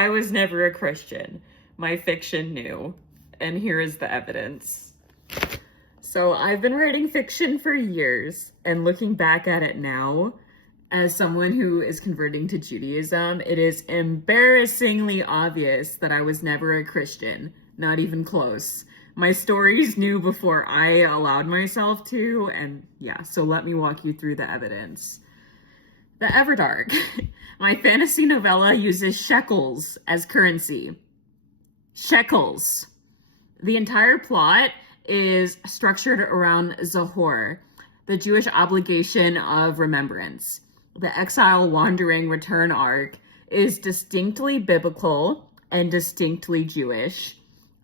I was never a Christian. My fiction knew. And here is the evidence. So I've been writing fiction for years, and looking back at it now, as someone who is converting to Judaism, it is embarrassingly obvious that I was never a Christian. Not even close. My stories knew before I allowed myself to, and yeah, so let me walk you through the evidence. The Everdark. My fantasy novella uses shekels as currency. Shekels. The entire plot is structured around Zahor, the Jewish obligation of remembrance. The exile wandering return arc is distinctly biblical and distinctly Jewish.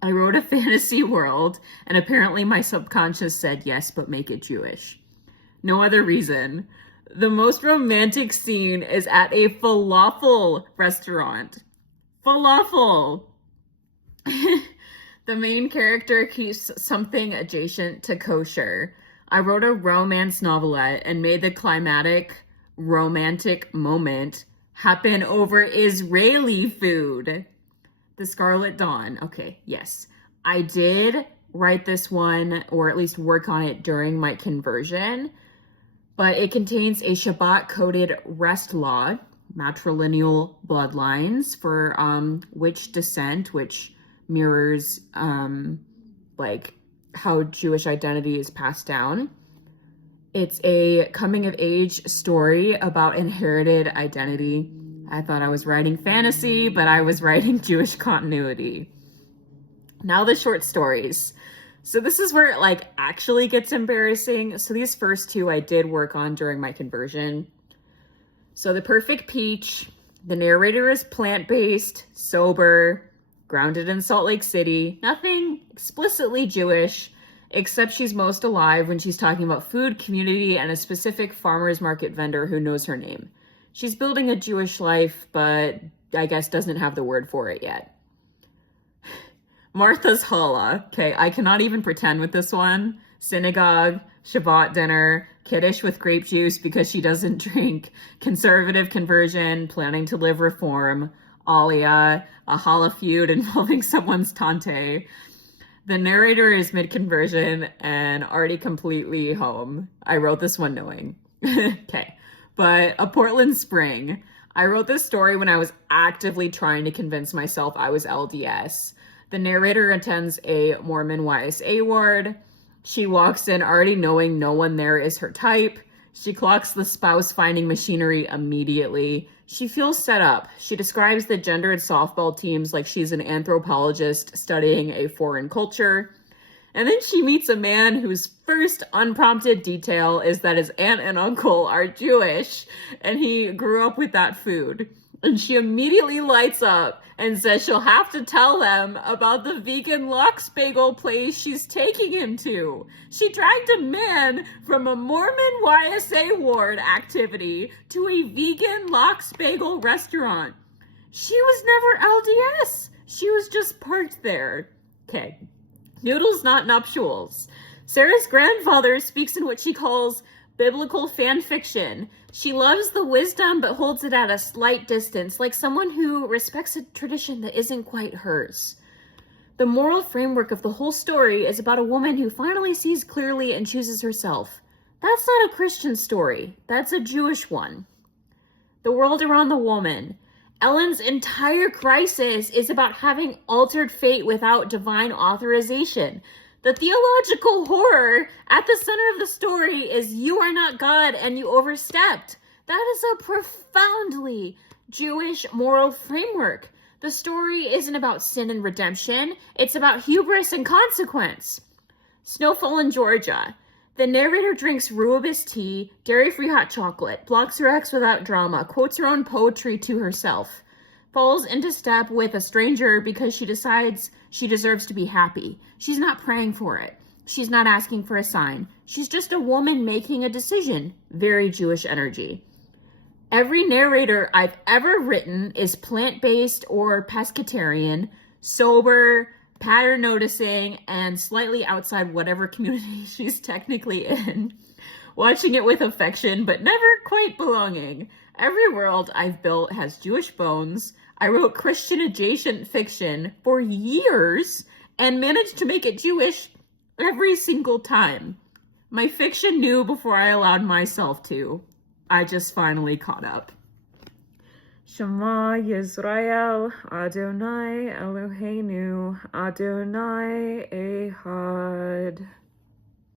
I wrote a fantasy world, and apparently my subconscious said yes, but make it Jewish. No other reason. The most romantic scene is at a falafel restaurant. Falafel! The main character keeps something adjacent to kosher. I wrote a romance novelette and made the climatic romantic moment happen over Israeli food. The Scarlet Dawn. Okay, yes. I did write this one, or at least work on it during my conversion, but it contains a Shabbat-coded rest law, matrilineal bloodlines for witch descent, which mirrors like how Jewish identity is passed down. It's a coming-of-age story about inherited identity. I thought I was writing fantasy, but I was writing Jewish continuity. Now the short stories. So this is where it like actually gets embarrassing. So these first two I did work on during my conversion. So The Perfect Peach, the narrator is plant-based, sober, grounded in Salt Lake City, nothing explicitly Jewish, except she's most alive when she's talking about food, community, and a specific farmer's market vendor who knows her name. She's building a Jewish life, but I guess doesn't have the word for it yet. Martha's Challah. Okay, I cannot even pretend with this one. Synagogue, Shabbat dinner, Kiddush with grape juice because she doesn't drink, conservative conversion, planning to live reform, Aliyah, a challah feud involving someone's tante. The narrator is mid-conversion and already completely home. I wrote this one knowing. Okay. But A Portland Spring. I wrote this story when I was actively trying to convince myself I was LDS. The narrator attends a Mormon YSA ward. She walks in already knowing no one there is her type. She clocks the spouse-finding machinery immediately. She feels set up. She describes the gendered softball teams like she's an anthropologist studying a foreign culture. And then she meets a man whose first unprompted detail is that his aunt and uncle are Jewish, and he grew up with that food. And she immediately lights up and says she'll have to tell them about the vegan lox bagel place she's taking him to. She dragged a man from a Mormon YSA ward activity to a vegan lox bagel restaurant. She was never LDS. She was just parked there. Okay. Noodles, not nuptials. Sarah's grandfather speaks in what she calls biblical fan fiction. She loves the wisdom but holds it at a slight distance, like someone who respects a tradition that isn't quite hers. The moral framework of the whole story is about a woman who finally sees clearly and chooses herself. That's not a Christian story. That's a Jewish one. The world around the woman. Ellen's entire crisis is about having altered fate without divine authorization. The theological horror at the center of the story is you are not God and you overstepped. That is a profoundly Jewish moral framework. The story isn't about sin and redemption. It's about hubris and consequence. Snowfall in Georgia. The narrator drinks rooibos tea, dairy-free hot chocolate, blocks her ex without drama, quotes her own poetry to herself, falls into step with a stranger because she decides she deserves to be happy. She's not praying for it. She's not asking for a sign. She's just a woman making a decision. Very Jewish energy. Every narrator I've ever written is plant-based or pescatarian, sober, pattern noticing, and slightly outside whatever community she's technically in. Watching it with affection, but never quite belonging. Every world I've built has Jewish bones. I wrote Christian adjacent fiction for years and managed to make it Jewish every single time. My fiction knew before I allowed myself to. I just finally caught up. Shema Yisrael, Adonai Eloheinu, Adonai Ehad.